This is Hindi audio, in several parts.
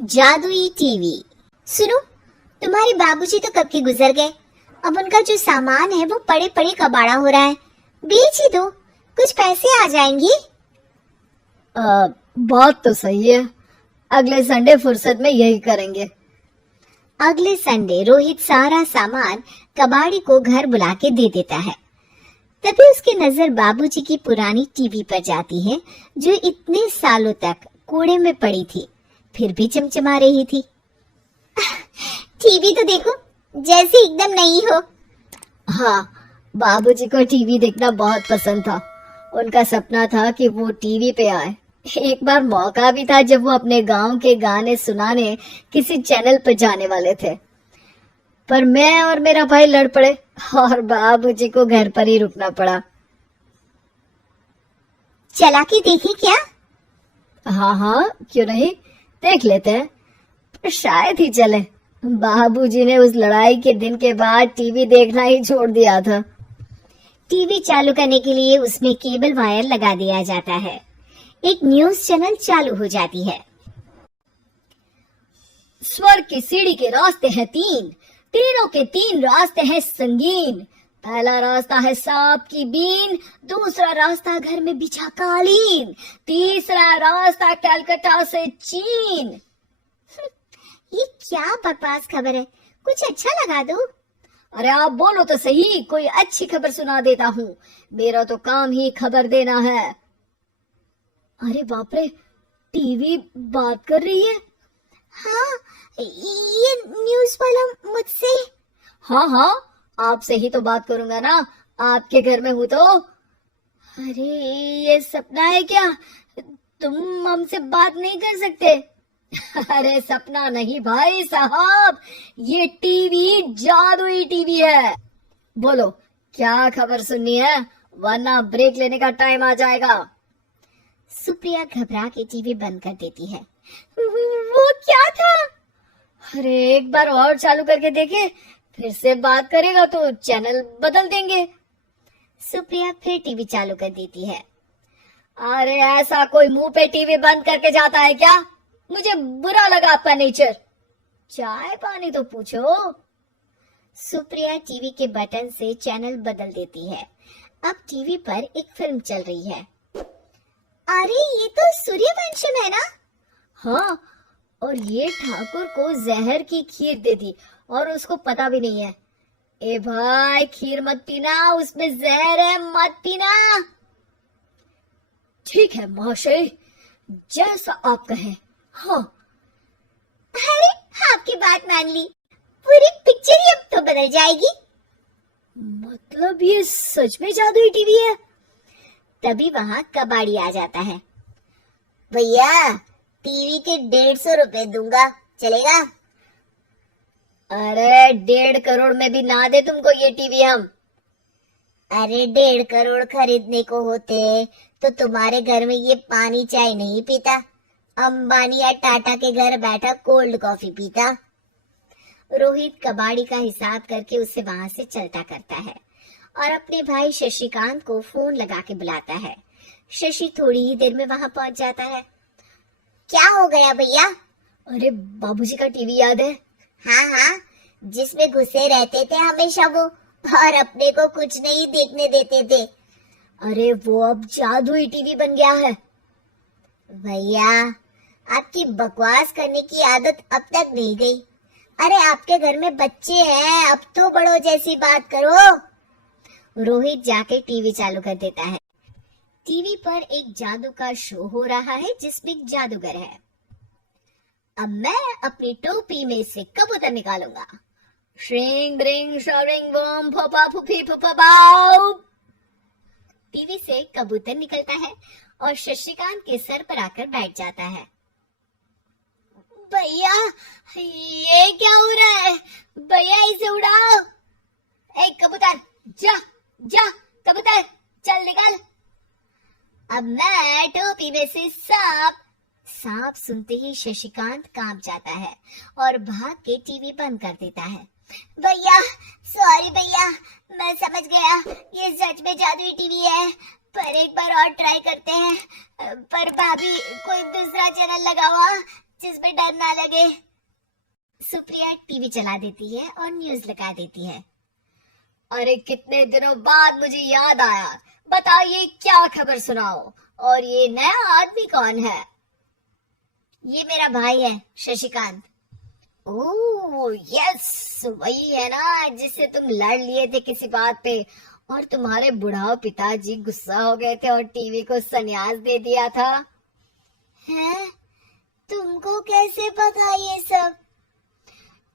जादुई टीवी। सुनो, तुम्हारे बाबूजी तो कब के गुजर गए। अब उनका जो सामान है वो पड़े पड़े कबाड़ा हो रहा है। बेच ही दो, कुछ पैसे आ जाएंगे। बात तो सही है। अगले संडे फुर्सत में यही करेंगे। अगले संडे रोहित सारा सामान कबाड़ी को घर बुला के दे देता है। तभी उसकी नजर बाबूजी की पुरानी टीवी पर जाती है, जो इतने सालों तक कूड़े में पड़ी थी, फिर भी चमचमा रही थी। टीवी तो देखो, जैसे एकदम नई हो। हाँ, बाबूजी को टीवी देखना बहुत पसंद था। उनका सपना था कि वो टीवी पे आए। एक बार मौका भी था जब वो अपने गांव के गाने सुनाने किसी चैनल पर जाने वाले थे, पर मैं और मेरा भाई लड़ पड़े और बाबूजी को घर पर ही रुकना पड़ा। चला के देखें क्या? हाँ हाँ, क्यों नहीं, देख लेते हैं। पर शायद ही चले। बाबूजी ने उस लड़ाई के दिन के बाद टीवी देखना ही छोड़ दिया था। टीवी चालू करने के लिए उसमें केबल वायर लगा दिया जाता है। एक न्यूज चैनल चालू हो जाती है। स्वर्ग की सीढ़ी के रास्ते हैं तीन, तीनों के तीन रास्ते हैं संगीन। पहला रास्ता है सांप की बीन, दूसरा रास्ता घर में बिछा कालीन, तीसरा रास्ता कलकत्ता से चीन। ये क्या बकवास खबर है, कुछ अच्छा लगा दो। अरे आप बोलो तो सही, कोई अच्छी खबर सुना देता हूँ। मेरा तो काम ही खबर देना है। अरे बाप रे, टीवी बात कर रही है। हाँ, ये न्यूज वाला मुझसे। हाँ हाँ, आपसे ही तो बात करूंगा ना, आपके घर में हूँ तो। अरे ये सपना है क्या? तुम हमसे बात नहीं कर सकते? अरे सपना नहीं भाई साहब, ये टीवी जादुई टीवी है। बोलो क्या खबर सुननी है, वरना ब्रेक लेने का टाइम आ जाएगा। सुप्रिया घबरा के टीवी बंद कर देती है। वो क्या था? अरे एक बार और चालू करके देखे, फिर से बात करेगा तो चैनल बदल देंगे। सुप्रिया फिर टीवी चालू कर देती है। अरे ऐसा कोई मुंह पे टीवी बंद करके जाता है क्या? मुझे बुरा लगा आपका नेचर। चाय पानी तो पूछो। सुप्रिया टीवी के बटन से चैनल बदल देती है। अब टीवी पर एक फिल्म चल रही है। अरे ये तो सूर्यवंशम है ना? हाँ, और ये ठाकुर को जहर की खीर दे दी और उसको पता भी नहीं है। ए भाई, खीर मत पीना, उसमें जहर है, मत पीना। ठीक है महाशय, जैसा आप कहें। हाँ। अरे आपकी बात मान ली, पूरी पिक्चर ही अब तो बदल जाएगी। मतलब ये सच में जादुई टीवी है? तभी वहां कबाड़ी आ जाता है। भैया, टीवी के 150 रुपए दूंगा, चलेगा? अरे 1.5 करोड़ में भी ना दे तुमको ये टीवी हम। अरे 1.5 करोड़ खरीदने को होते तो तुम्हारे घर में ये पानी चाय नहीं पीता, अंबानी या टाटा के घर बैठा कोल्ड कॉफी पीता। रोहित कबाड़ी का हिसाब करके उससे वहां से चलता करता है और अपने भाई शशिकांत को फोन लगा के बुलाता है। शशि थोड़ी ही देर में वहां पहुंच जाता है। क्या हो गया भैया? अरे बाबूजी का टीवी याद है? हाँ हाँ, जिसमें घुसे रहते थे हमेशा वो, और अपने को कुछ नहीं देखने देते थे। अरे वो अब जादुई टीवी बन गया है। भैया, आपकी बकवास करने की आदत अब तक नहीं गई। अरे आपके घर में बच्चे हैं, अब तो बड़ों जैसी बात करो। रोहित जाके टीवी चालू कर देता है। टीवी पर एक जादू का शो हो रहा है जिसमें एक जादूगर है। अब मैं अपनी टोपी में से कबूतर निकालूंगा। श्रिंग ब्रिंग शरिंग बम फपा फुफी फपा बाउ। टीवी से कबूतर निकलता है और शशिकांत के सर पर आकर बैठ जाता है। भैया, ये क्या हो रहा है? भैया इसे उड़ाओ। ए कबूतर, जा जा, कबूतर चल निकल। अब मैं टोपी में से सांप सुनते ही शशिकांत कांप जाता है और भाग के टीवी बंद कर देता है। भैया सॉरी भैया, मैं समझ गया ये सच में जादुई टीवी है, पर एक बार और ट्राई करते हैं। पर भाभी, कोई दूसरा चैनल लगाओ, जिसमें डर ना लगे। सुप्रिया टीवी चला देती है और न्यूज लगा देती है। अरे कितने दिनों बाद मुझे याद आया, बताइए क्या खबर सुनाओ। और ये नया आदमी कौन है? ये मेरा भाई है शशिकांत। ओह यस, वही है ना जिससे तुम लड़ लिए थे किसी बात पे और तुम्हारे बुढ़ाओ पिताजी गुस्सा हो गए थे और टीवी को संन्यास दे दिया था। हैं? तुमको कैसे पता ये सब?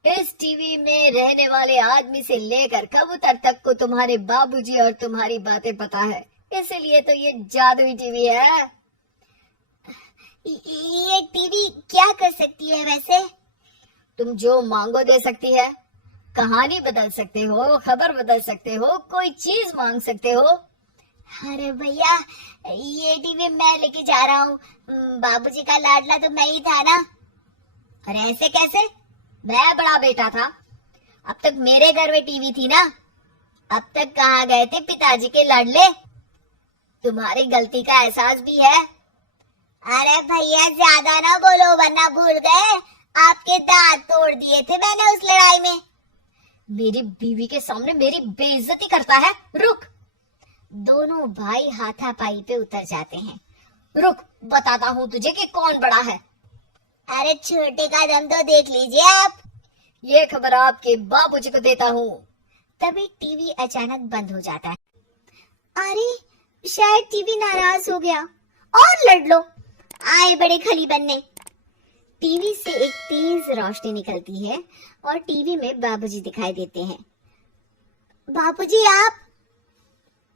इस टीवी में रहने वाले आदमी से लेकर कबूतर तक को तुम्हारे बाबूजी और तुम्हारी बातें पता है, इसलिए तो ये जादुई टीवी है। ये टीवी क्या कर सकती है वैसे? तुम जो मांगो दे सकती है। कहानी बदल सकते हो, खबर बदल सकते हो, कोई चीज मांग सकते हो। अरे भैया, ये टीवी मैं लेके जा रहा हूँ। बाबूजी का लाडला तो मैं ही था ना। अरे ऐसे कैसे? मैं बड़ा बेटा था। अब तक मेरे घर में टीवी थी ना। अब तक कहाँ गए थे पिताजी के लाडले? तुम्हारी गलती का एहसास भी है। अरे भैया ज्यादा ना बोलो वरना भूल गए आपके दांत तोड़ दिए थे मैंने उस लड़ाई में। मेरी बीवी के सामने मेरी बेइज्जती करता है। रुक। दोनों भाई हाथापाई पे उतर जाते हैं। रुक, बताता हूँ तुझे कि कौन बड़ा है। अरे छोटे का दम तो देख लीजिए आप। ये खबर आपके बाबूजी को देता हूँ। तभी टीवी अचानक बंद हो जाता है। अरे शायद टीवी नाराज हो गया। और लड़ लो। आए बड़े खली बनने। टीवी से एक तेज रोशनी निकलती है और टीवी में बाबूजी दिखाई देते हैं। बाबूजी आप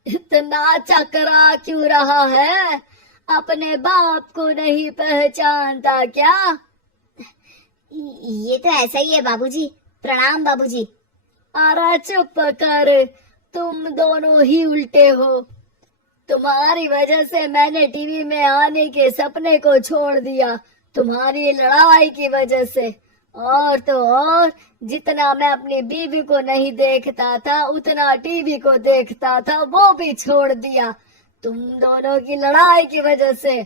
इतना चकरा क्यों रहा है? अपने बाप को नहीं पहचानता क्या? ये तो ऐसा ही है बाबूजी। प्रणाम बाबूजी। अरे चुप कर, तुम दोनों ही उल्टे हो। तुम्हारी वजह से मैंने टीवी में आने के सपने को छोड़ दिया, तुम्हारी लड़ाई की वजह से। और तो और, जितना मैं अपनी बीवी को नहीं देखता था उतना टीवी को देखता था, वो भी छोड़ दिया तुम दोनों की लड़ाई की वजह से।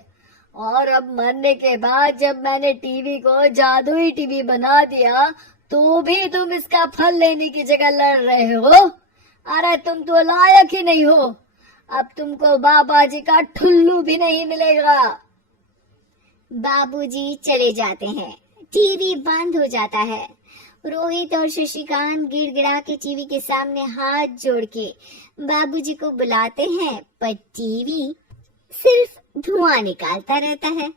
और अब मरने के बाद जब मैंने टीवी को जादुई टीवी बना दिया तो भी तुम इसका फल लेने की जगह लड़ रहे हो। अरे तुम तो लायक ही नहीं हो। अब तुमको बाबा जी का ठुल्लू भी नहीं मिलेगा। बाबूजी चले जाते हैं। टीवी बंद हो जाता है। रोहित और शशिकांत गिड़गिड़ा के टीवी के सामने हाथ जोड़ के बाबूजी को बुलाते हैं, पर टीवी सिर्फ धुआं निकालता रहता है।